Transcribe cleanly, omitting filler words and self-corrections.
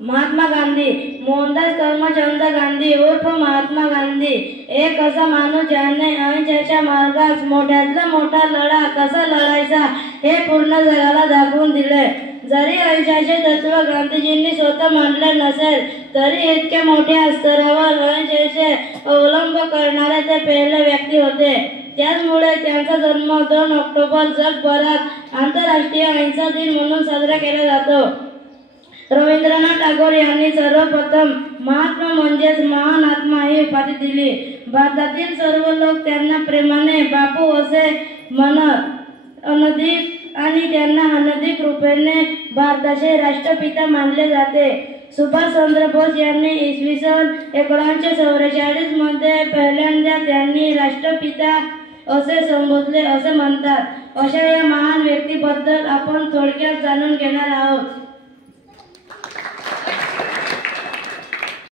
महात्मा गांधी मोहनदास करमचंद गांधी उर्फ महात्मा गांधी एक असा माणूस ज्याने अहिंसेच्या मार्गात मोठ्यातला मोठा लढा कसा लढायचा हे पूर्ण जगाला दाखवून दिले। जरी अहिंसेचे तत्व गांधीजींनी स्वतः मांडले नसेल तरी इतक्या मोठ्या स्तरावर अहिंसेचे अवलंब करणारे ते पहिले व्यक्ती होते। त्यामुळे त्यांचा जन्म 2 ऑक्टोबर जगभरात आंतरराष्ट्रीय अहिंसा दिन म्हणून साजरा केला जातो। रवींद्रनाथ टागोर यांनी सर्वप्रथम महात्मा म्हणजेच महान आत्मा ही उपाधी दिली। भारतातील सर्व लोक त्यांना प्रेमाने बापू असे म्हणत आणि त्यांना अनधिक रूपाने भारताचे राष्ट्रपिता मानले जाते। सुभाषचंद्र बोस यांनी इसवी सन 1944 मध्ये पहिल्यांदा त्यांनी राष्ट्रपिता असे संबोधले असे म्हणतात। अशा या महान व्यक्तीबद्दल आपण थोडक्यात जाणून घेणार आहोत।